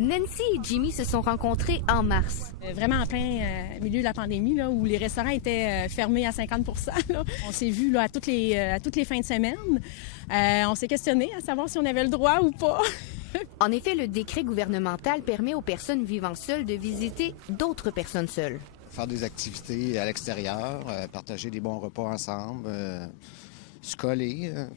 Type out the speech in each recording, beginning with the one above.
Nancy et Jimmy se sont rencontrés en mars. Vraiment en plein milieu de la pandémie, là, où les restaurants étaient fermés à 50 là. On s'est vus là, à toutes les fins de semaine. On s'est questionné à savoir si on avait le droit ou pas. En effet, le décret gouvernemental permet aux personnes vivant seules de visiter d'autres personnes seules. Faire des activités à l'extérieur, partager des bons repas ensemble, se coller, un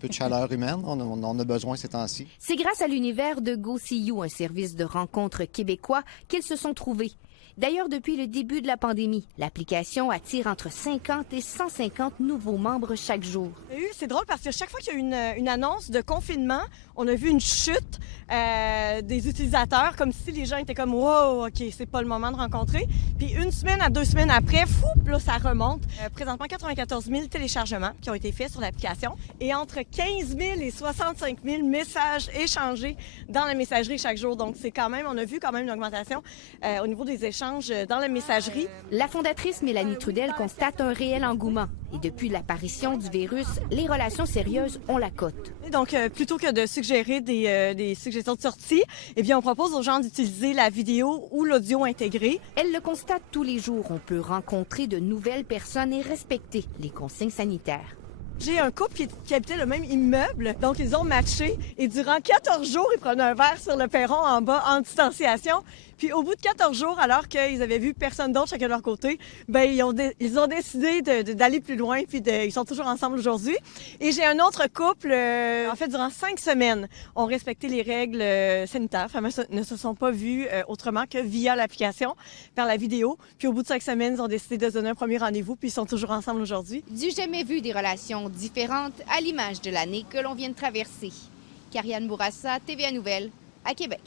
peu de chaleur humaine, on en a besoin ces temps-ci. C'est grâce à l'univers de GoSeeYou, un service de rencontres québécois, qu'ils se sont trouvés. D'ailleurs, depuis le début de la pandémie, l'application attire entre 50 et 150 nouveaux membres chaque jour. C'est drôle parce que chaque fois qu'il y a eu une annonce de confinement, on a vu une chute des utilisateurs, comme si les gens étaient comme « Wow, OK, c'est pas le moment de rencontrer ». Puis une semaine à 2 semaines après, là, ça remonte. Présentement, 94 000 téléchargements qui ont été faits sur l'application et entre 15 000 et 65 000 messages échangés dans la messagerie chaque jour. Donc, on a vu quand même une augmentation au niveau des échanges dans la messagerie. La fondatrice Mélanie Trudel constate un réel engouement. Et depuis l'apparition du virus, les relations sérieuses ont la cote. Donc, plutôt que de suggérer des suggestions de sortie, eh bien, on propose aux gens d'utiliser la vidéo ou l'audio intégré. Elle le constate tous les jours. On peut rencontrer de nouvelles personnes et respecter les consignes sanitaires. J'ai un couple qui habitait le même immeuble, donc ils ont matché et durant 14 jours, ils prenaient un verre sur le perron en bas en distanciation. Puis au bout de 14 jours, alors qu'ils avaient vu personne d'autre chacun de leur côté, ben ils ont décidé d'aller plus loin, puis ils sont toujours ensemble aujourd'hui. Et j'ai un autre couple, en fait, durant 5 semaines, ont respecté les règles sanitaires, ne se sont pas vus autrement que via l'application, par la vidéo. Puis au bout de 5 semaines, ils ont décidé de se donner un premier rendez-vous, puis ils sont toujours ensemble aujourd'hui. Du jamais vu des relations différentes à l'image de l'année que l'on vient de traverser. Karianne Bourassa, TVA Nouvelles, à Québec.